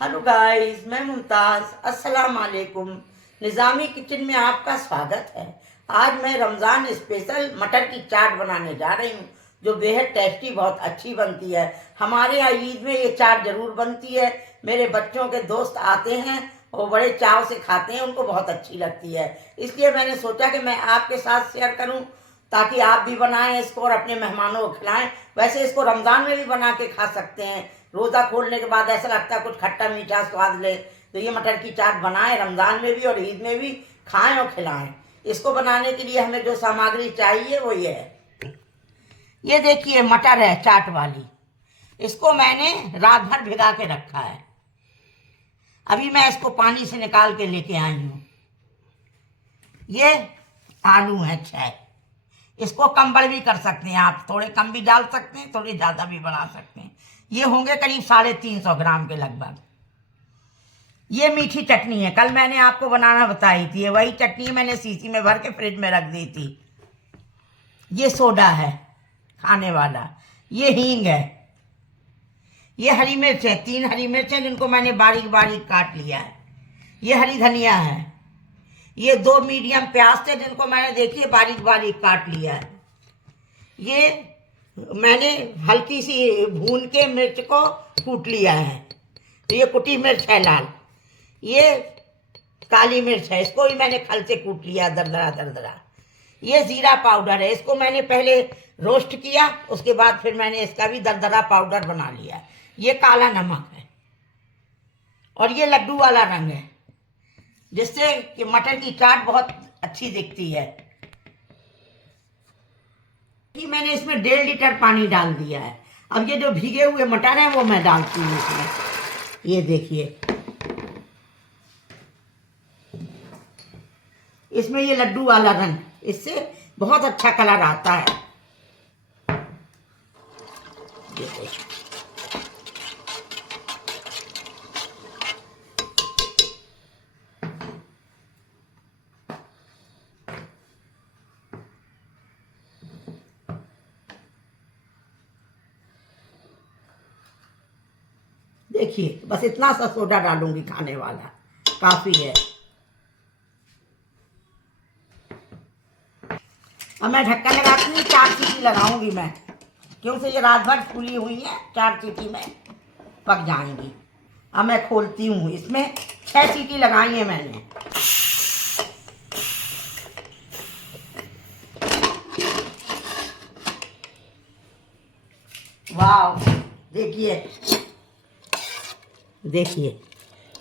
Hello guys, मैं मुमताज़। अस्सलाम वालेकुम। निज़ामी किचन में आपका स्वागत है। आज मैं रमज़ान स्पेशल मटर की चाट बनाने जा रही हूँ, जो बेहद टेस्टी बहुत अच्छी बनती है। हमारे यहाँ ईद में ये चाट ज़रूर बनती है। मेरे बच्चों के दोस्त आते हैं और बड़े चाव से खाते हैं, उनको बहुत अच्छी लगती है। इसलिए मैंने सोचा कि मैं आपके साथ शेयर करूँ, ताकि आप भी बनाएं इसको और अपने मेहमानों को खिलाएं। वैसे इसको रमज़ान में भी बना के खा सकते हैं। रोज़ा खोलने के बाद ऐसा लगता है कुछ खट्टा मीठा स्वाद ले, तो ये मटर की चाट बनाएं, रमज़ान में भी और ईद में भी खाएं और खिलाएं। इसको बनाने के लिए हमें जो सामग्री चाहिए वो ये है। ये देखिए मटर है चाट वाली। इसको मैंने रात भर भिगा के रखा है। अभी मैं इसको पानी से निकाल के लेके आई हूँ। ये आलू है 6। इसको कम बढ़ भी कर सकते हैं आप, थोड़े कम भी डाल सकते हैं, थोड़े ज़्यादा भी बढ़ा सकते हैं। ये होंगे करीब 350 ग्राम के लगभग। ये मीठी चटनी है, कल मैंने आपको बनाना बताई थी, वही चटनी मैंने शीशी में भर के फ्रिज में रख दी थी। ये सोडा है खाने वाला। ये हींग है। ये हरी मिर्च है, 3 हरी मिर्च है जिनको मैंने बारीक बारीक काट लिया है। ये हरी धनिया है। ये 2 मीडियम प्याज थे जिनको मैंने देखिए बारीक बारीक काट लिया है। ये मैंने हल्की सी भून के मिर्च को कूट लिया है, तो ये कुटी मिर्च है लाल। ये काली मिर्च है, इसको भी मैंने खल से कूट लिया दरदरा दरदरा। ये जीरा पाउडर है, इसको मैंने पहले रोस्ट किया, उसके बाद फिर मैंने इसका भी दरदरा पाउडर बना लिया। ये काला नमक है और ये लड्डू वाला रंग है, जिससे कि मटर की चाट बहुत अच्छी दिखती है। कि मैंने इसमें 1.5 लीटर पानी डाल दिया है। अब ये जो भीगे हुए मटर हैं वो मैं डालती हूँ इसमें। ये देखिए, इसमें ये लड्डू वाला रंग, इससे बहुत अच्छा कलर आता है। ये देखिए, देखिए बस इतना सा सोडा डालूंगी खाने वाला, काफी है। अब मैं ढक्कन लगाती हूँ, 4 सीटी लगाऊंगी मैं, क्योंकि ये रात भर फूली हुई है, 4 सीटी में पक जाएंगी। अब मैं खोलती हूँ, इसमें 6 सीटी लगाई है मैंने। वाह, देखिए देखिए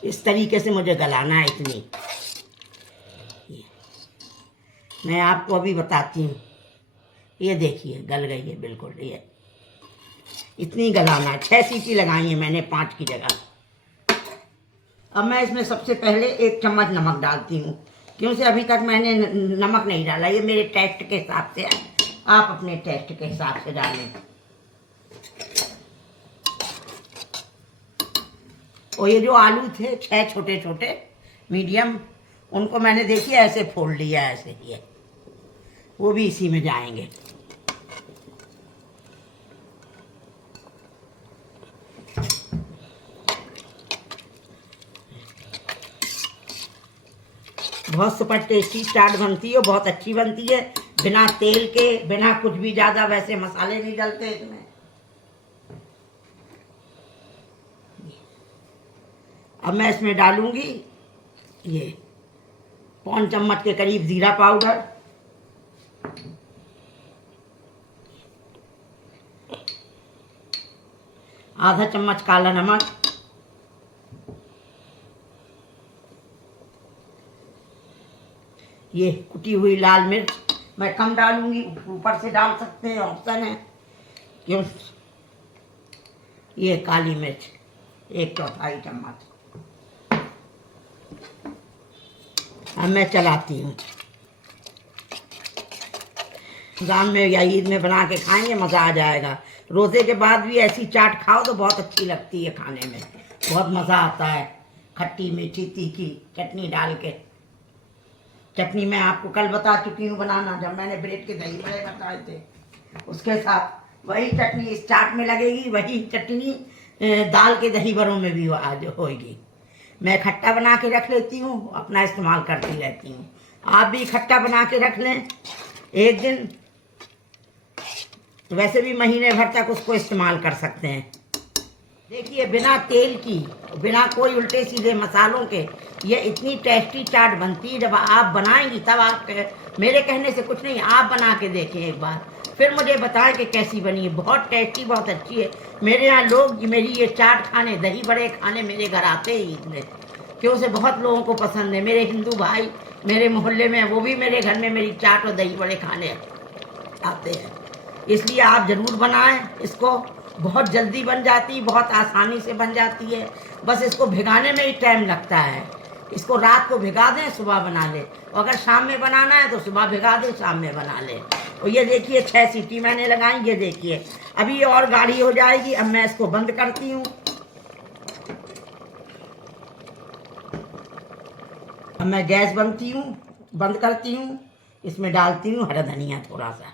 इस तरीके से मुझे गलाना है इतनी। मैं आपको अभी बताती हूँ। ये देखिए गल गई है बिल्कुल। ये इतनी गलाना है। 6 सीटी लगाई है मैंने 5 की जगह। अब मैं इसमें सबसे पहले 1 चम्मच नमक डालती हूँ, क्योंकि अभी तक मैंने नमक नहीं डाला। ये मेरे टेस्ट के हिसाब से है, आप अपने टेस्ट के हिसाब से डालें। और ये जो आलू थे 6 छोटे छोटे मीडियम, उनको मैंने देखिए ऐसे फोड़ लिया, ऐसे ये वो भी इसी में जाएंगे। बहुत सुपर टेस्टी चाट बनती है, बहुत अच्छी बनती है, बिना तेल के, बिना कुछ भी ज़्यादा वैसे मसाले नहीं डलते इसमें। अब मैं इसमें डालूंगी ये 1 चम्मच के करीब जीरा पाउडर, आधा चम्मच काला नमक, ये कुटी हुई लाल मिर्च मैं कम डालूंगी, ऊपर से डाल सकते हैं, ऑप्शन है क्यों। ये काली मिर्च 1/4 चम्मच। अब मैं चलाती हूँ। रमज़ान में या ईद में बना के खाएंगे, मज़ा आ जाएगा। रोज़े के बाद भी ऐसी चाट खाओ तो बहुत अच्छी लगती है खाने में, बहुत मज़ा आता है। खट्टी मीठी तीखी चटनी डाल के। चटनी मैं आपको कल बता चुकी हूँ बनाना, जब मैंने ब्रेड के दही बड़े बताए थे, उसके साथ वही चटनी इस चाट में लगेगी। वही चटनी दाल के दही बड़ों में भी आज होगी। मैं खट्टा बना के रख लेती हूँ, अपना इस्तेमाल करती रहती हूँ। आप भी खट्टा बना के रख लें एक दिन, तो वैसे भी महीने भर तक उसको इस्तेमाल कर सकते हैं। देखिए बिना तेल की, बिना कोई उल्टे सीधे मसालों के ये इतनी टेस्टी चाट बनती है। जब आप बनाएंगी तब आप मेरे कहने से कुछ नहीं, आप बना के देखें एक बार, फिर मुझे बताएं कि कैसी बनी है। बहुत टेस्टी, बहुत अच्छी है। मेरे यहाँ लोग मेरी ये चाट खाने, दही बड़े खाने मेरे घर आते ही इतने, क्यों से बहुत लोगों को पसंद है। मेरे हिंदू भाई मेरे मोहल्ले में, वो भी मेरे घर में मेरी चाट और दही बड़े खाने आते हैं। इसलिए आप ज़रूर बनाएं इसको। बहुत जल्दी बन जाती, बहुत आसानी से बन जाती है। बस इसको भिगाने में ही टाइम लगता है। इसको रात को भिगा दें, सुबह बना लें। और अगर शाम में बनाना है तो सुबह भिगा दें, शाम में बना लें। और ये देखिए 6 सीटी मैंने लगाई। ये देखिए अभी ये और गाढ़ी हो जाएगी। अब मैं इसको बंद करती हूँ। अब मैं गैस बंद करती हूँ। इसमें डालती हूँ हरा धनिया थोड़ा सा।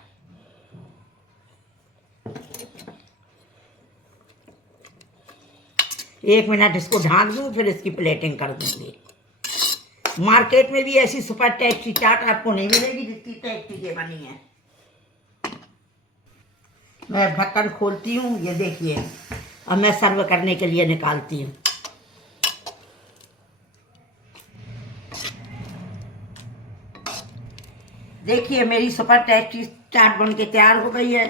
एक मिनट इसको ढाँक दूँ, फिर इसकी प्लेटिंग कर दूँगी। मार्केट में भी ऐसी सुपर टेस्टी चाट आपको नहीं मिलेगी जितनी टेस्टी ये बनी है। मैं ढक्कन खोलती हूँ। ये देखिए अब मैं सर्व करने के लिए निकालती हूँ। देखिए मेरी सुपर टेस्टी चाट बन के तैयार हो गई है।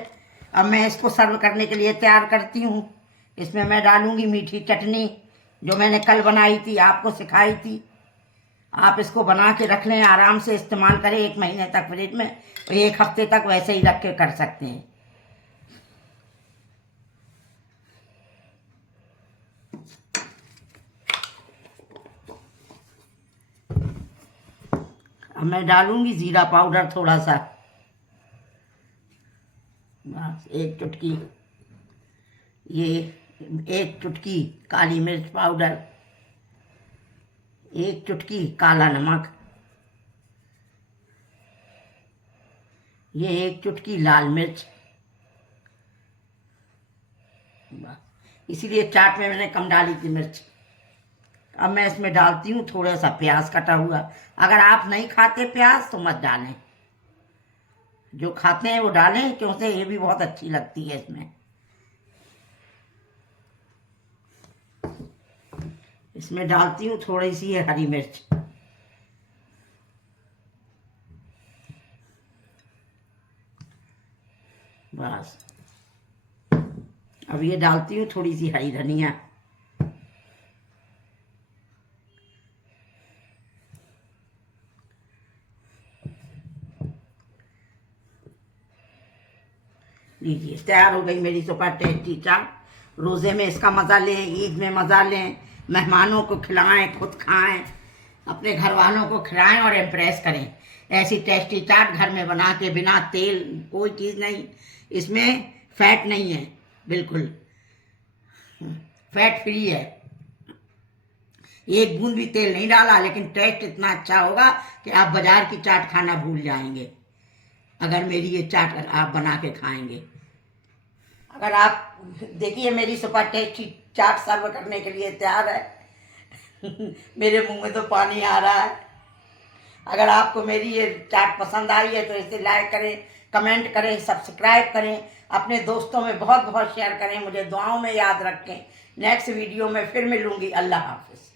अब मैं इसको सर्व करने के लिए तैयार करती हूँ। इसमें मैं डालूँगी मीठी चटनी, जो मैंने कल बनाई थी, आपको सिखाई थी। आप इसको बना के रख लें, आराम से इस्तेमाल करें 1 महीने तक फ्रिज में, और 1 हफ्ते तक वैसे ही रख के कर सकते हैं। अब मैं डालूँगी ज़ीरा पाउडर थोड़ा सा, बस 1 चुटकी। ये 1 चुटकी काली मिर्च पाउडर, 1 चुटकी काला नमक, ये 1 चुटकी लाल मिर्च। बस इसीलिए चाट में मैंने कम डाली थी मिर्च। अब मैं इसमें डालती हूँ थोड़ा सा प्याज कटा हुआ। अगर आप नहीं खाते प्याज तो मत डालें, जो खाते हैं वो डालें, क्योंकि ये भी बहुत अच्छी लगती है इसमें। इसमें डालती हूँ थोड़ी सी हरी मिर्च। बस अब ये डालती हूँ थोड़ी सी हरी धनिया। लीजिए तैयार हो गई मेरी सुपर टेस्टी चाट। रोज़े में इसका मज़ा लें, ईद में मज़ा लें, मेहमानों को खिलाएं, खुद खाएं, अपने घर वालों को खिलाएं और इम्प्रेस करें। ऐसी टेस्टी चाट घर में बना के, बिना तेल, कोई चीज़ नहीं, इसमें फैट नहीं है, बिल्कुल फैट फ्री है। 1 बूंद भी तेल नहीं डाला, लेकिन टेस्ट इतना अच्छा होगा कि आप बाजार की चाट खाना भूल जाएंगे अगर मेरी ये चाट आप बना के खाएंगे। अगर आप देखिए मेरी सुपर टेस्टी चाट सर्व करने के लिए तैयार है। मेरे मुंह में तो पानी आ रहा है। अगर आपको मेरी ये चाट पसंद आई है तो इसे लाइक करें, कमेंट करें, सब्सक्राइब करें, अपने दोस्तों में बहुत बहुत शेयर करें, मुझे दुआओं में याद रखें। नेक्स्ट वीडियो में फिर मिलूंगी। अल्लाह हाफिज़।